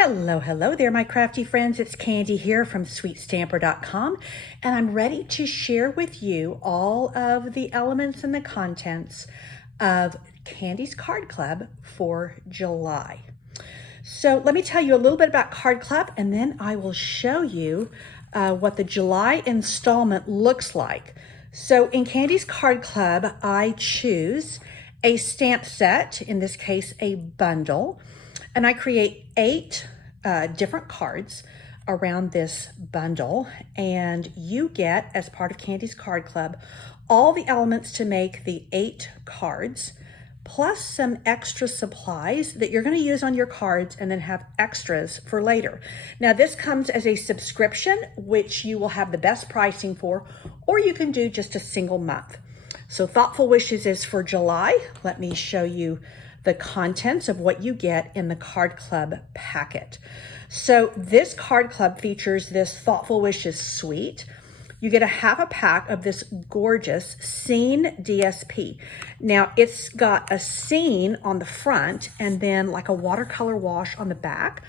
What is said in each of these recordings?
Hello there, my crafty friends. It's Candy here from sweetstamper.com, and I'm ready to share with you all of the elements and the contents of Candy's Card Club for July. So let me tell you a little bit about Card Club, and then I will show you what the July installment looks like. So in Candy's Card Club, I choose a stamp set, in this case, a bundle, and I create 8 different cards around this bundle, and you get, as part of Candy's Card Club, all the elements to make the 8 cards, plus some extra supplies that you're going to use on your cards and then have extras for later. Now, this comes as a subscription, which you will have the best pricing for, or you can do just a single month. So Thoughtful Wishes is for July. Let me show you the contents of what you get in the Card Club packet. So this Card Club features this Thoughtful Wishes suite. You get a half a pack of this gorgeous scene DSP. Now it's got a scene on the front and then like a watercolor wash on the back.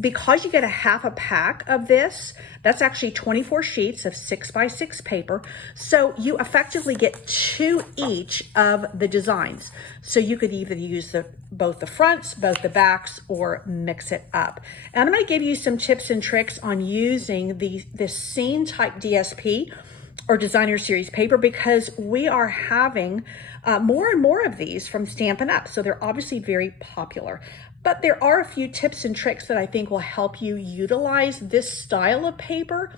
Because you get a half a pack of this, that's actually 24 sheets of 6x6 paper. So you effectively get 2 each of the designs. So you could either use both the fronts, both the backs, or mix it up. And I'm going to give you some tips and tricks on using this scene type DSP or designer series paper, because we are having more and more of these from Stampin' Up. So they're obviously very popular. But there are a few tips and tricks that I think will help you utilize this style of paper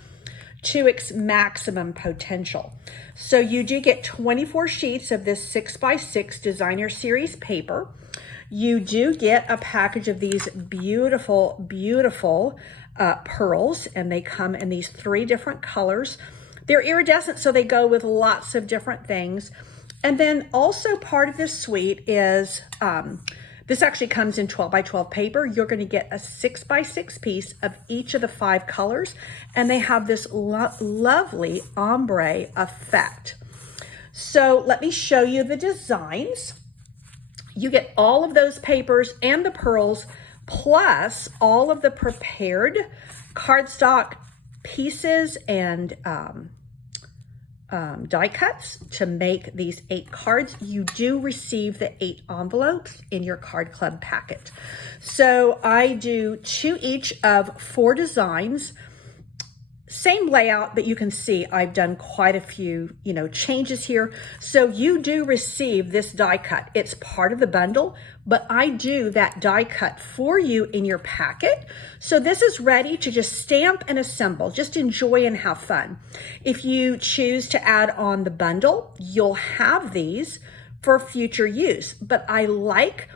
to its maximum potential. So you do get 24 sheets of this 6x6 designer series paper. You do get a package of these beautiful, beautiful pearls, and they come in these 3 different colors. They're iridescent, so they go with lots of different things. And then also part of this suite is, this actually comes in 12x12 paper. You're going to get a 6x6 piece of each of the 5 colors, and they have this lovely ombre effect. So let me show you the designs. You get all of those papers and the pearls, plus all of the prepared cardstock pieces and die cuts to make these 8 cards. You do receive the 8 envelopes in your Card Club packet. So I do 2 each of 4 designs. Same layout, but you can see I've done quite a few, changes here. So you do receive this die cut. It's part of the bundle, but I do that die cut for you in your packet. So this is ready to just stamp and assemble, just enjoy and have fun. If you choose to add on the bundle, you'll have these for future use, but I like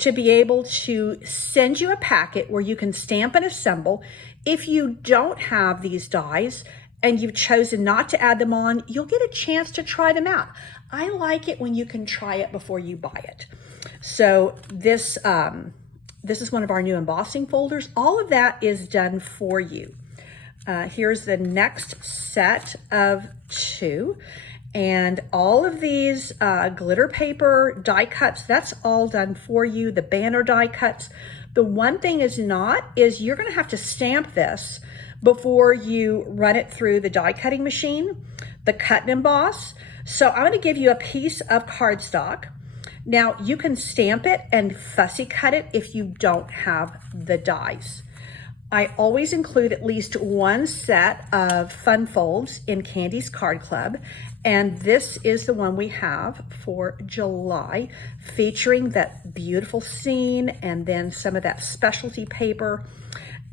to be able to send you a packet where you can stamp and assemble. If you don't have these dies and you've chosen not to add them on, you'll get a chance to try them out. I like it when you can try it before you buy it. So this is one of our new embossing folders. All of that is done for you. Here's the next set of 2. And all of these glitter paper die cuts, that's all done for you. The banner die cuts. The one thing is you're going to have to stamp this before you run it through the die cutting machine, the cut and emboss. So I'm going to give you a piece of cardstock. Now you can stamp it and fussy cut it if you don't have the dies. I always include at least 1 set of fun folds in Candy's Card Club, and this is the one we have for July, featuring that beautiful scene and then some of that specialty paper.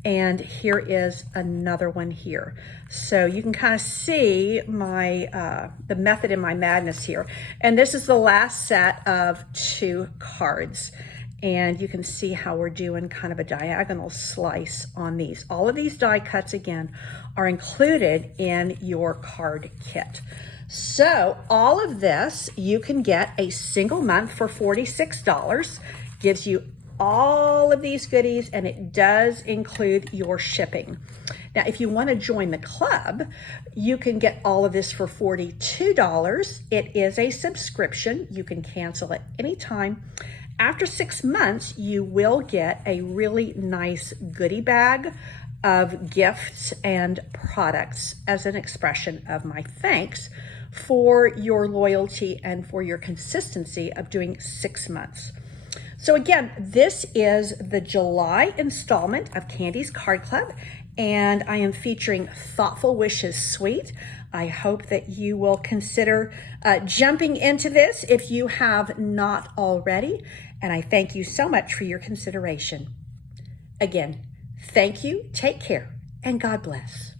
And here is another one here. So you can kind of see my the method in my madness here. And this is the last set of 2 cards. And you can see how we're doing kind of a diagonal slice on these. All of these die cuts, again, are included in your card kit. So all of this, you can get a single month for $46. Gives you all of these goodies, and it does include your shipping. Now, if you want to join the club, you can get all of this for $42. It is a subscription. You can cancel at any time. After 6 months, you will get a really nice goodie bag of gifts and products as an expression of my thanks for your loyalty and for your consistency of doing 6 months. So again, this is the July installment of Candy's Card Club, and I am featuring Thoughtful Wishes Suite. I hope that you will consider jumping into this if you have not already, and I thank you so much for your consideration. Again, thank you, take care, and God bless.